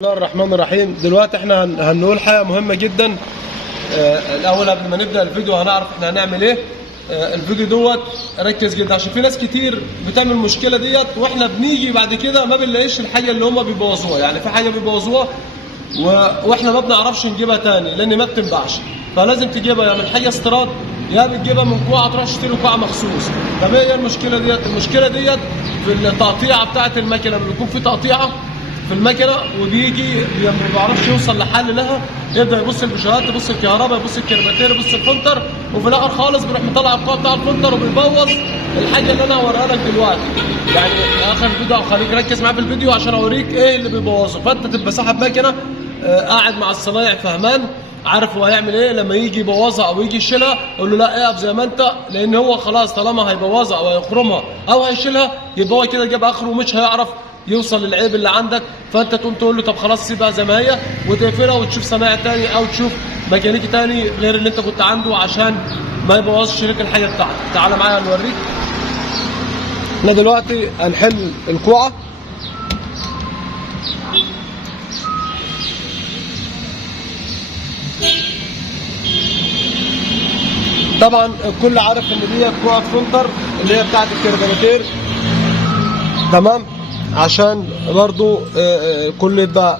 بسم الله الرحمن الرحيم. دلوقتي احنا هنقول حاجه مهمه جدا. الاول قبل ما نبدا الفيديو هنعرف احنا هنعمل ايه. الفيديو دوت ركز جدا عشان في ناس كتير بتعمل المشكله ديت، واحنا بنيجي بعد كده ما بنلاقيش الحاجه اللي هم بيبوظوها. يعني في حاجه بيبوظوها واحنا ما بنعرفش نجيبها تاني لان ما بتنباعش، فلازم تجيبها يا من حاجه استيراد يا بتجيبها من كوعه تروح تشتري كوعه مخصوص. طب ايه المشكله ديت؟ المشكله ديت في التقطيعه بتاعه المكنه. لما بيكون في تقطيعه في المكنه وبيجي ما بيعرفش يوصل لحل لها، يبدا يبص البشرات، يبص الكهرباء، يبص الكرباتير، يبص الفلتر، وفي الاخر خالص بيروح مطلع القوه بتاع الفلتر وبيبوظ الحاجه اللي انا هوريها لك دلوقتي. يعني اخر الفيديو خليك ركز معايا في الفيديو عشان اوريك ايه اللي بيبوظه. فانت تبقى صاحب مكنه قاعد مع الصنايعي فهمان، عارف هو هيعمل ايه لما يجي يبوظها او يجي يشيلها. قول له لا اقف زي ما انت، لان هو خلاص طالما هيبوظها او هيخرمها او هيشيلها يبقى هو كده جاب اخره ومش هيعرف يوصل للعيب اللي عندك. فانت تقوم تقول له طب خلاص سيبها زي ما هي وتقفلها وتشوف صنايعي تاني او تشوف ميكانيكي تاني غير اللي انت كنت عنده عشان ما يبوظش لك الحاجه بتاعتك. تعالى معايا نوريك. احنا دلوقتي هنحل الكوعه. طبعا الكل عارف ان دي كوعه فلتر اللي هي بتاعت الكربوناتير، تمام؟ عشان برضو الكل يبقى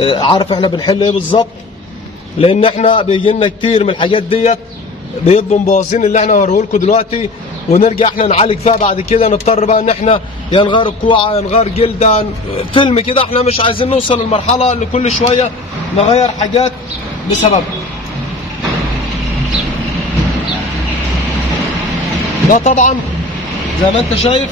عارف احنا بنحل ايه بالظبط، لان احنا بيجي لنا كتير من الحاجات ديت بيبقوا مبوظين اللي احنا هوريه لكم دلوقتي، ونرجع احنا نعالج فيها بعد كده. نضطر بقى ان احنا يا نغير الكوعه يا نغير جلده فيلم كده. احنا مش عايزين نوصل للمرحله اللي كل شويه نغير حاجات بسببها. ده طبعا زي ما انت شايف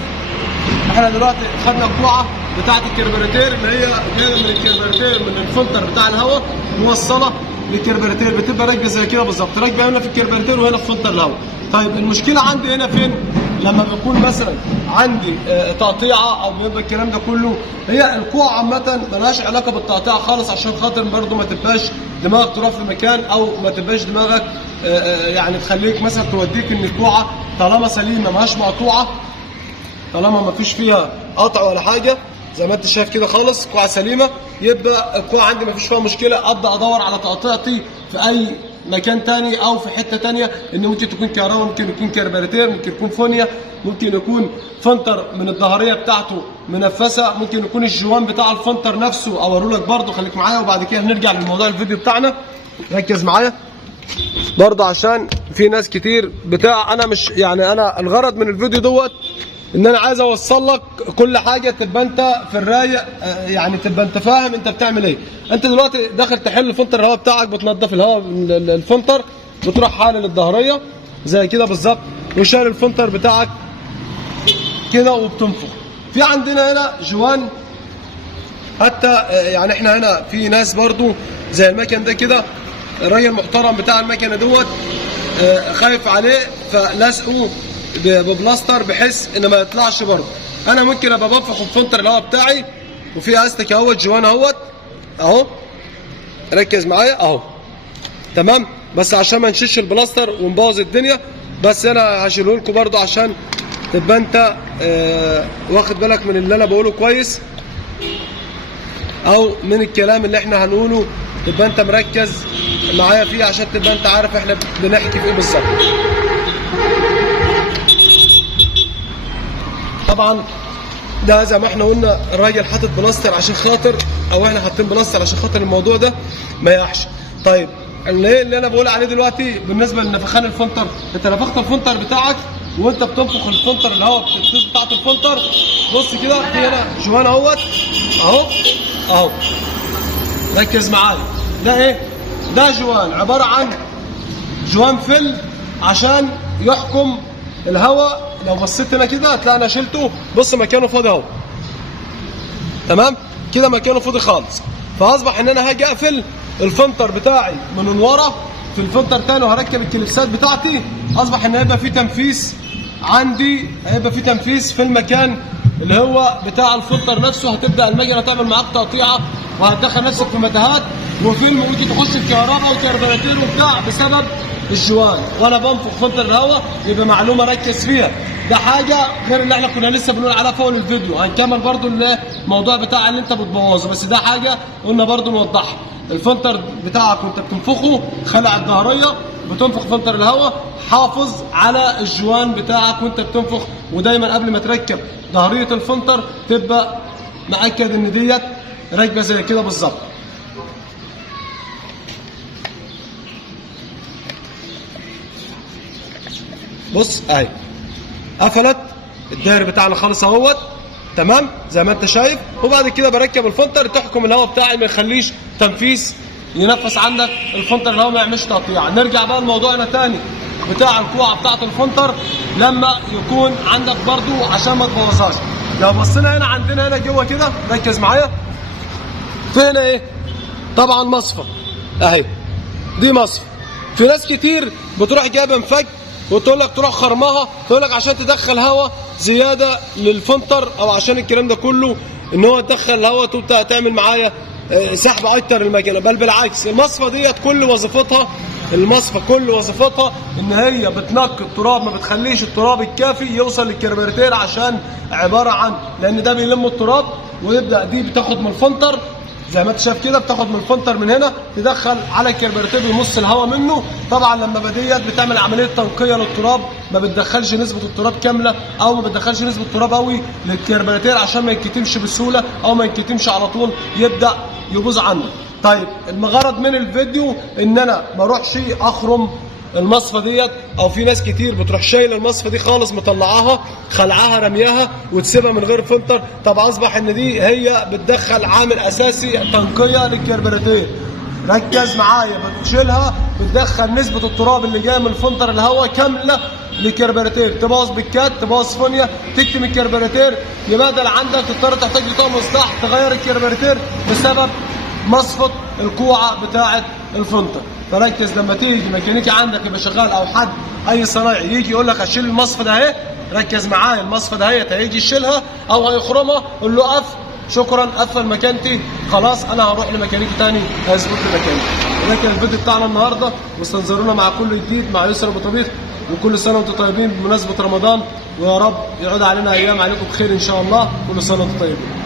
احنا دلوقتي خدنا الكوعه بتاعت الكربوراتير اللي هي جايه من الكربوراتير من الفلتر بتاع الهواء موصله للكربوراتير، بتبقى راكبه زي كده بالظبط، راكبه هنا في الكربوراتير وهنا في فلتر الهواء. طيب المشكله عندي هنا فين؟ لما بيكون مثلا عندي تقطيعه او بيبقى الكلام ده كله، هي الكوعه عامه ملهاش علاقه بالتقطيعه خالص، عشان خاطر برده ما تبقاش دماغك تروح في مكان او ما تبقاش دماغك يعني تخليك مثلا توديك ان الكوعه طالما سليمه ماهاش مقطوعه، طالما ما فيش فيها قطع ولا حاجه زي ما انت شايف كده خالص كوعه سليمه، يبقى الكوعه عندي ما فيش فيها مشكله. ابدا ادور على تقطيعتي في اي مكان تاني او في حته تانيه، ان ممكن تكون كهرباء، ممكن يكون كربوراتير، ممكن يكون فونيا، ممكن يكون فلتر من الظهريه بتاعته منفسه، ممكن يكون الجوان بتاع الفلتر نفسه. اوريه لك برده، خليك معايا وبعد كده هنرجع للموضوع الفيديو بتاعنا. ركز معايا برضه عشان في ناس كتير بتاع. انا مش يعني انا الغرض من الفيديو دوت ان انا عايز اوصل لك كل حاجه تبقى انت في الرايق، يعني تبقى انت فاهم انت بتعمل ايه. انت دلوقتي داخل تحل الفلتر الهواء بتاعك، بتنضف الهواء الفلتر، بتروح حالل الظهريه زي كده بالظبط وشايل الفلتر بتاعك كده وبتنفخ. في عندنا هنا جوان حتى، يعني احنا هنا في ناس برضو زي المكن ده كده، الراجل المحترم بتاع المكنه دوت خايف عليه فلازقه ببلاستر بحيث ان ما يطلعش برضه. انا ممكن ابقى بنفخ الفلتر الهواء بتاعي وفي استك اهوت جوان اهوت اهو، ركز معايا اهو، تمام؟ بس عشان ما نشيلش البلاستر ونبوظ الدنيا، بس انا هشيله لكم برضه عشان تبقى انت واخد بالك من اللي انا بقوله كويس، او من الكلام اللي احنا هنقوله تبقى انت مركز معايا فيه عشان تبقى انت عارف احنا بنحكي في ايه بالظبط. طبعا ده زي ما احنا قلنا الراجل حاطط بلاستر عشان خاطر، او احنا حاطين بلاستر عشان خاطر الموضوع ده ما يقعش. طيب اللي انا بقول عليه دلوقتي بالنسبه لنفخان الفلتر، انت نفخت الفلتر بتاعك وانت بتنفخ الفلتر الهواء بتاعت الفلتر، بص كده في هنا جوان اهوت اهو اهو، ركز معايا. ده ايه؟ ده جوان عباره عن جوان فل عشان يحكم الهواء. لو بصيت هنا كده هتلاقي انا شلته، بص مكانه فاضي اهو، تمام كده مكانه فاضي خالص. فاصبح ان انا هاجي اقفل الفلتر بتاعي من ورا في الفلتر تاني وهركب الكليبسات بتاعتي، اصبح ان هيبقى في تنفيذ عندي، هيبقى في تنفيذ في المكان اللي هو بتاع الفلتر نفسه هتبدا المكنه تعمل معاك تقطيعه وهتدخل نفسك في متاهات، وفيلم ممكن تخش الكهرباء والكربوراتير وبتاع بسبب الجوان. وانا بنفخ فلتر الهواء، يبقى معلومه ركز فيها. ده حاجه غير اللي احنا كنا لسه بنقول عليها في اول الفيديو. هنكمل برضو الموضوع بتاع اللي انت بتبوظه، بس ده حاجه قلنا برضو نوضحها. الفلتر بتاعك وانت بتنفخه خلع الظهريه، بتنفخ فلتر الهواء، حافظ على الجوان بتاعك وانت بتنفخ. ودايما قبل ما تركب ظهريه الفلتر تبقى مأكد ان ديت راكبه زي كده بالظبط. بص اهي قفلت الداير بتاعنا خالص اهوت، تمام زي ما انت شايف. وبعد كده بركب الفلتر تحكم الهواء بتاعي ما يخليش تنفيذ ينفس عندك الفلتر الهواء ما يعملش تقطيع. نرجع بقى لموضوعنا تاني بتاع الكوعه بتاعت الفلتر لما يكون عندك برضو عشان ما تبوظهاش. لو بصينا هنا عندنا هنا جوه كده، ركز معايا، في هنا ايه؟ طبعا مصفى اهي، دي مصفى. في ناس كتير بتروح جايبه مفك وتقول لك تروح خرمها، تقول لك عشان تدخل هواء زياده للفلتر او عشان الكلام ده كله ان هو تدخل الهواء تبدا تعمل معايا سحب اكتر المكنه. بل بالعكس، المصفى ديت كل وظيفتها، المصفى كل وظيفتها ان هي بتنقي التراب، ما بتخليش التراب الكافي يوصل للكربوراتير، عشان عباره عن لان ده بيلم التراب ويبدا دي بتاخد من الفلتر زي ما انت شايف كده، بتاخد من الفلتر من هنا تدخل على الكربوراتير يمص الهواء منه. طبعا لما بديت بتعمل عمليه تنقيه للتراب، ما بتدخلش نسبه التراب كامله او ما بتدخلش نسبه التراب قوي للكربوراتير عشان ما ينكتمش بسهوله او ما ينكتمش على طول يبدا يبوظ عندك. طيب الغرض من الفيديو ان انا ما اروحش اخرم المصفى ديت، او في ناس كتير بتروح شايله المصفى دي خالص مطلعاها خلعاها رمياها وتسيبها من غير فلتر. طب اصبح ان دي هي بتدخل عامل اساسي تنقيه للكربوراتير. ركز معايا، بتشيلها بتدخل نسبه التراب اللي جايه من فلتر الهواء كامله للكربوراتير، تبوظ بكات، تبوظ فونيا، تكتم الكربوراتير، يبقى عندك تضطر تحتاج لطقم اصلاح تغير الكربوراتير بسبب مصفى الكوعه بتاعه الفلتر. فركز لما تيجي ميكانيكي عندك يبقى شغال او حد اي صنايعي يجي يقول لك اشيل المصفى ده اهي، ركز معايا، المصفى ده هيجي يشيلها او هيخرمها، قول له قف شكرا قفل مكانتي خلاص، انا هروح لميكانيكي تاني هيظبط لي مكانتي. ده كان الفيديو بتاعنا النهارده، واستنظرونا مع كل جديد مع يسر ابو طبيخ. وكل سنه وانتم طيبين بمناسبه رمضان، ويا رب يعود علينا ايام عليكم بخير ان شاء الله. كل سنه وانتم طيبين.